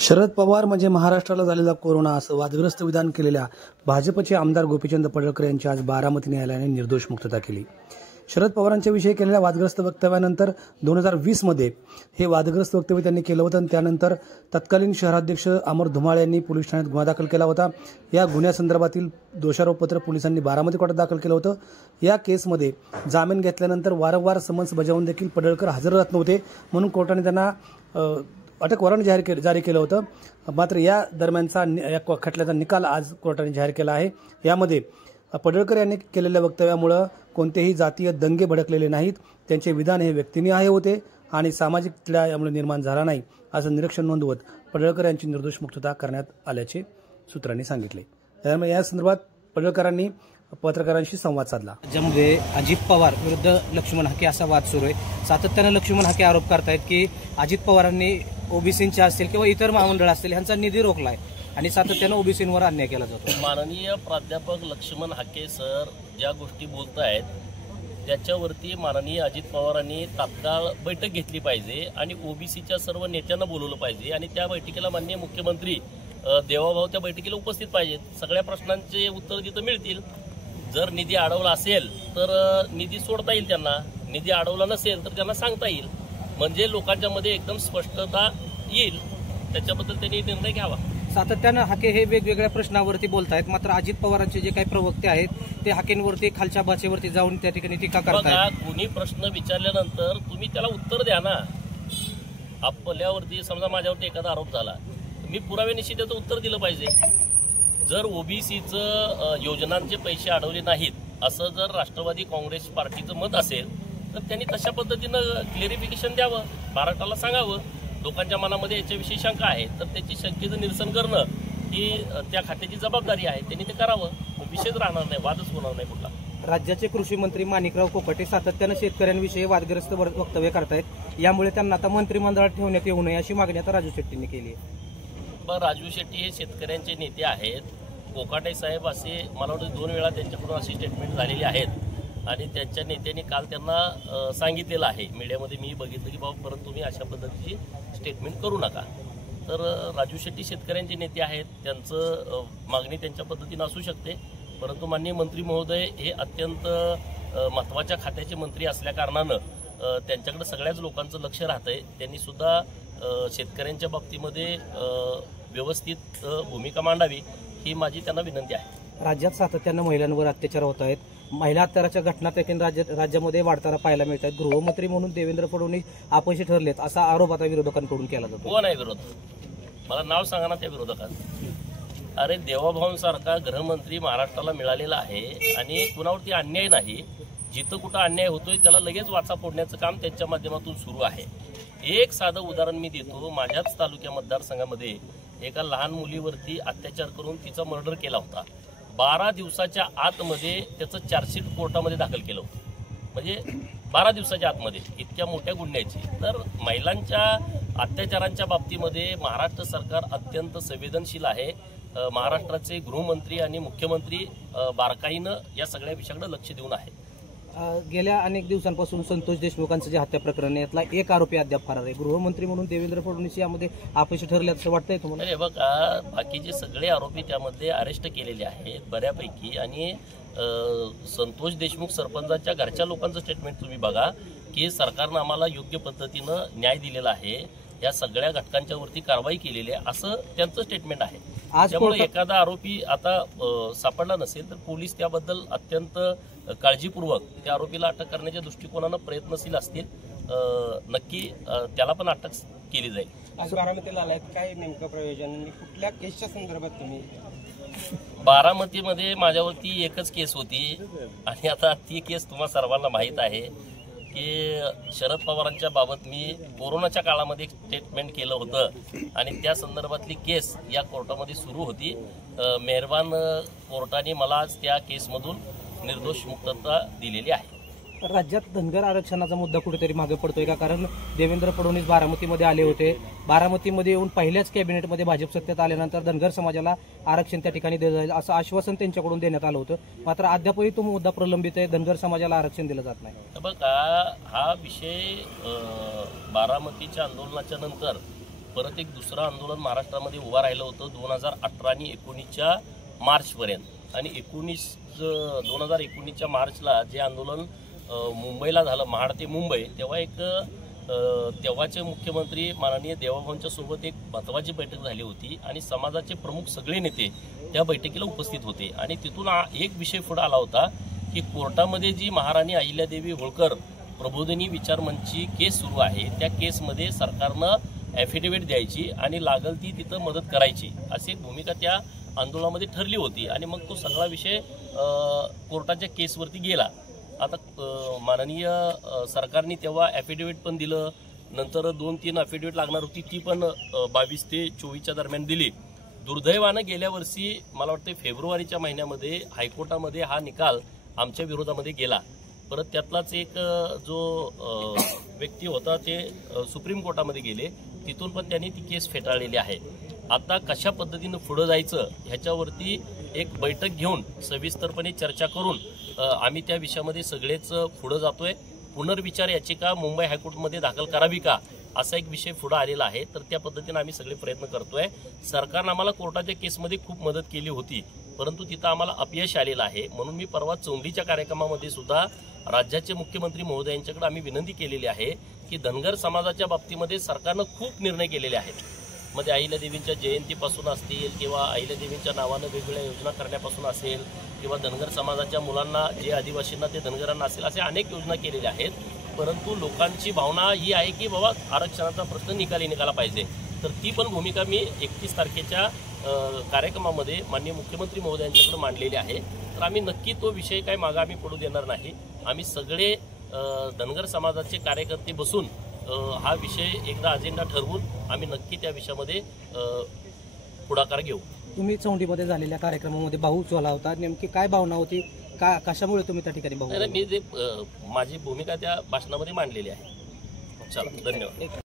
शरद पवार म्हणजे महाराष्ट्राला झालेला कोरोना असं वादग्रस्त विधान केलेल्या भाजपचे आमदार गोपीचंद पडळकर यांची आज बारामती न्यायालयाने निर्दोष मुक्तता केली। शरद पवारांच्या विषयी केलेल्या वादग्रस्त वक्तव्यानंतर 2020 मध्ये हे वादग्रस्त वक्तव्य त्यांनी केलं होतं। त्यानंतर तत्कालीन शहराध्यक्ष अमर धुमाळ यांनी पोलीस ठाण्यात गुन्हा दाखल केला होता। या गुन्ह्यासंदर्भातील दोषारोपपत्र पोलिसांनी बारामती कोर्टात दाखल केलं होतं। या केसमध्ये जामीन घेतल्यानंतर वारंवार समन्स बजावून देखील पडळकर हजर राहत नव्हते, म्हणून कोर्टाने त्यांना अटक वॉरंट जारी केलं होतं। मात्र या दरम्यानचा या खटल्याचा निकाल आज कोर्टाने जाहीर केला आहे। यामध्ये पडळकर यांनी केलेल्या वक्तव्यामुळे कोणतेही जातीय दंगे भडकलेले नाहीत, त्यांचे विधान हे व्यक्तिनिहाय होते आणि सामाजिक तिढा यामुळे निर्माण झाला नाही, असं निरीक्षण नोंदवत पडळकर यांची निर्दोष मुक्तता करण्यात आल्याचे सूत्रांनी सांगितले। त्यामुळे या संदर्भात पडळकरांनी पत्रकारांशी संवाद साधला। ज्यामध्ये अजित पवार विरुद्ध लक्ष्मण हाके असा वाद सुरू आहे। सातत्याने लक्ष्मण हाके आरोप करतायत की अजित पवारांनी ओबीसींच्या असतील किंवा इतर महामंडळ असतील यांचा निधी रोखलाय आणि सातत्याने ओबीसींवर अन्याय केला जातो। माननीय प्राध्यापक लक्ष्मण हाके सर ज्या गोष्टी बोलतायत त्याच्यावरती माननीय अजित पवारांनी तात्काळ बैठक घेतली पाहिजे आणि ओबीसीच्या सर्व नेत्यांना बोलवलं पाहिजे आणि त्या बैठकीला माननीय मुख्यमंत्री देवाभाऊ त्या बैठकीला उपस्थित पाहिजेत। सगळ्या प्रश्नांचे उत्तर तिथं मिळतील। जर निधी अडवला असेल तर निधी सोडता येईल, त्यांना निधी अडवला नसेल तर त्यांना सांगता येईल, म्हणजे लोकांच्या मध्ये एकदम स्पष्टता येईल। त्याच्याबद्दल त्यांनी निर्णय घ्यावा। सातत्यानं हाके हे वेगवेगळ्या प्रश्नावरती बोलतायत, मात्र अजित पवारांचे जे काही प्रवक्ते आहेत ते हाकेंवरती खालच्या भाषेवरती जाऊन त्या ठिकाणी टीका करतात। कुणी प्रश्न विचारल्यानंतर तुम्ही त्याला उत्तर द्या ना। आपल्यावरती समजा माझ्यावरती एखादा आरोप झाला, मी पुराव्यानिशी त्याचं उत्तर दिलं पाहिजे। जर ओबीसीचं योजनांचे पैसे अडवले नाहीत असं जर राष्ट्रवादी काँग्रेस पार्टीचं मत असेल तर त्यांनी तशा पद्धतीनं क्लेरिफिकेशन द्यावं, महाराष्ट्राला सांगावं। लोकांच्या मनामध्ये याच्याविषयी शंका आहे तर त्याची शंकेचं निरसन करणं ही त्या खात्याची जबाबदारी आहे, त्यांनी ते करावं। विषयच राहणार नाही, वादच होणार नाही कुठला। राज्याचे कृषी मंत्री माणिकराव कोकाटे सातत्यानं शेतकऱ्यांविषयी वादग्रस्त वक्तव्य करतायत, यामुळे त्यांना आता मंत्रिमंडळात ठेवण्यात येऊ नये अशी मागणी आता राजू शेट्टींनी केली आहे। राजू शेट्टी हे शेतकऱ्यांचे नेते आहेत। कोकाटे साहेब असे मला वाटतं 2 वेळा त्यांच्याकडून अशी स्टेटमेंट झालेली आहेत आणि त्यांच्या नेत्यांनी काल त्यांना सांगितलेलं आहे मीडियामध्ये, मी बघितलं की बाबा परत तुम्ही अशा पद्धतीची स्टेटमेंट करू नका। तर राजू शेट्टी शेतकऱ्यांचे नेते आहेत, त्यांचं मागणी त्यांच्या पद्धतीनं असू शकते, परंतु माननीय मंत्री महोदय हे अत्यंत महत्त्वाच्या खात्याचे मंत्री असल्याकारणानं त्यांच्याकडे सगळ्याच लोकांचं लक्ष राहतंय। त्यांनी सुद्धा शेतकऱ्यांच्या बाबतीमध्ये व्यवस्थित भूमिका मांडावी ही माझी त्यांना विनंती आहे। राज्यात सातत्यानं महिलांवर अत्याचार होत आहेत, महिला अत्याचाराच्या घटना देखील राज्यामध्ये वाढताना पाहायला मिळत आहेत। गृहमंत्री म्हणून देवेंद्र फडणवीस अपयशी ठरलेत असा आरोप आता विरोधकांकडून केला जातो। कोण आहे विरोध? मला नाव सांगा ना त्या विरोधकांचं। अरे देवाभाऊंसारखा गृहमंत्री महाराष्ट्राला मिळालेला आहे आणि कुणावरती अन्याय नाही। जिथं कुठं अन्याय होतोय त्याला लगेच वाचा फोडण्याचं काम त्यांच्या माध्यमातून सुरू आहे। एक साधं उदाहरण मी देतो। माझ्याच तालुक्या मतदारसंघामध्ये एका लहान मुलीवरती अत्याचार करून तिचा मर्डर केला होता। 12 दिवसाच्या आतमध्ये त्याचं चार्जशीट कोर्टामध्ये दाखल केलं होतं, म्हणजे 12 दिवसाच्या आतमध्ये इतक्या मोठ्या गुन्ह्याची। तर महिलांच्या अत्याचारांच्या बाबतीमध्ये महाराष्ट्र सरकार अत्यंत संवेदनशील आहे। महाराष्ट्राचे गृहमंत्री आणि मुख्यमंत्री बारकाईनं या सगळ्या विषयाकडे लक्ष देऊन आहे। गेल्या अनेक दिवसांपासून संतोष देशमुखांचं जे हत्या प्रकरण आहे यातला एक आरोपी अद्याप फरार आहे। गृहमंत्री म्हणून देवेंद्र फडणवीस यामध्ये अपयशी ठरले असं वाटतंय तुम्हाला? अरे बघा, बाकीचे सगळे आरोपी त्यामध्ये अरेस्ट केलेले आहेत बऱ्यापैकी, आणि संतोष देशमुख सरपंचाच्या घरच्या लोकांचं स्टेटमेंट तुम्ही बघा की सरकारनं आम्हाला योग्य पद्धतीनं न्याय दिलेला आहे, या सगळ्या घटकांच्या वरती कारवाई केलेली आहे असं त्यांचं स्टेटमेंट आहे। त्यामुळे एखादा आरोपी आता सापडला नसेल तर पोलीस त्याबद्दल अत्यंत काळजीपूर्वक त्या आरोपीला अटक करण्याच्या दृष्टिकोनानं प्रयत्नशील असतील। नक्की त्याला पण अटक केली जाईल। आज बारामतीला आलात, काय नेमकं प्रयोजन, कुठल्या केसच्या संदर्भात तुम्ही? बारामतीमध्ये माझ्यावरती एकच केस होती आणि आता ती केस तुम्हा सर्वांना माहीत आहे की शरद पवारांच्या बाबत मी कोरोनाच्या काळामध्ये स्टेटमेंट केलं होतं आणि त्या संदर्भातली केस या कोर्टामध्ये सुरू होती। मेहरबान कोर्टाने मला आज त्या केसमधून निर्दोष मुक्तता दिलेली आहे। राज्यात धनगर आरक्षणाचा मुद्दा कुठेतरी मागे पडतोय का? कारण देवेंद्र फडणवीस बारामतीमध्ये आले होते, बारामतीमध्ये येऊन पहिल्याच कॅबिनेटमध्ये भाजप सत्तेत आल्यानंतर धनगर समाजाला आरक्षण त्या ठिकाणी दिलं जाईल असं आश्वासन त्यांच्याकडून देण्यात आलं होतं, मात्र अद्यापही तो मुद्दा प्रलंबित आहे, धनगर समाजाला आरक्षण दिलं जात नाही। बघा, हा विषय बारामतीच्या आंदोलनाच्या नंतर परत एक दुसरं आंदोलन महाराष्ट्रामध्ये उभं राहिलं होतं 2018 आणि 19च्या मार्चपर्यंत. आणि 2019च्या मार्चला जे आंदोलन मुंबईला झालं, महाड ते मुंबई, तेव्हा एक तेव्हाचे मुख्यमंत्री माननीय देवाभाऊंच्या सोबत एक महत्त्वाची बैठक झाली होती आणि समाजाचे प्रमुख सगळे नेते त्या बैठकीला उपस्थित होते. आणि तिथून एक विषय पुढे आला होता की कोर्टामध्ये जी महाराणी अहिल्यादेवी होळकर प्रबोधिनी विचारमंचची केस सुरू आहे, त्या केसमध्ये सरकारनं ॲफिडेव्हिट द्यायची आणि लागल ती तिथं मदत करायची, अशी एक भूमिका त्या आंदोलनामध्ये ठरली होती. आणि मग तो सगळा विषय कोर्टाच्या केसवरती गेला. आता माननीय सरकारने तेव्हा ॲफिडेव्हिट पण दिलं, नंतर 2-3 ॲफिडेव्हिट लागणार होती, ती पण 22 ते 24च्या दरम्यान दिली. दुर्दैवानं गेल्या वर्षी मला वाटतं फेब्रुवारीच्या महिन्यामध्ये हायकोर्टामध्ये हा निकाल आमच्या विरोधामध्ये गेला. परत त्यातलाच एक जो व्यक्ती होता ते सुप्रीम कोर्टामध्ये गेले, तिथून पण त्यांनी ती केस फेटाळलेली आहे. आता कशा पद्धतीनं पुढं जायचं ह्याच्यावरती एक बैठक घेऊन सविस्तरपणे चर्चा करून आम्ही त्या विषयामध्ये सगळेच पुढं जातोय. पुनर्विचार याचिका मुंबई हायकोर्टमध्ये दाखल करावी का असा एक विषय पुढे आलेला आहे. तर त्या पद्धतीने आम्ही सगळे प्रयत्न करतोय. सरकारनं आम्हाला कोर्टाच्या केसमध्ये खूप मदत केली होती, परंतु तिथं आम्हाला अपयश आलेलं आहे. म्हणून मी परवा चौंडीच्या कार्यक्रमामध्ये सुद्धा राज्याचे मुख्यमंत्री महोदयांच्याकडे आम्ही विनंती केलेली आहे की धनगर समाजाच्या बाबतीमध्ये सरकारनं खूप निर्णय केलेले आहेत. मध्ये अहिल्यादेवींच्या जयंतीपासून असतील किंवा अहिल्यादेवींच्या नावानं वेगवेगळ्या योजना करण्यापासून असेल किंवा धनगर समाजाच्या मुलांना जे आदिवासींना ते धनगरांना असेल, असे अनेक योजना केलेल्या आहेत. परंतु लोकांची भावना ही आहे की बाबा आरक्षणाचा प्रश्न निकाली निघाला पाहिजे. तर ती पण भूमिका मी 31 तारखेच्या कार्यक्रमामध्ये माननीय मुख्यमंत्री महोदयांच्याकडे मांडलेली आहे. तर आम्ही नक्की तो विषय काय मागं आम्ही पडू देणार नाही. आम्ही सगळे धनगर समाजाचे कार्यकर्ते बसून हा विषय एकदा अजेंडा ठरवून आम्ही नक्की त्या विषयामध्ये पुढाकार घेऊ. तुम्ही चौंडीमध्ये झालेल्या कार्यक्रमामध्ये भाऊ झाला होता, नेमकी काय भावना होती, कशामुळे तुम्ही त्या ठिकाणी भाऊ? मी माझी भूमिका त्या भाषणामध्ये मांडलेली आहे. चला, धन्यवाद.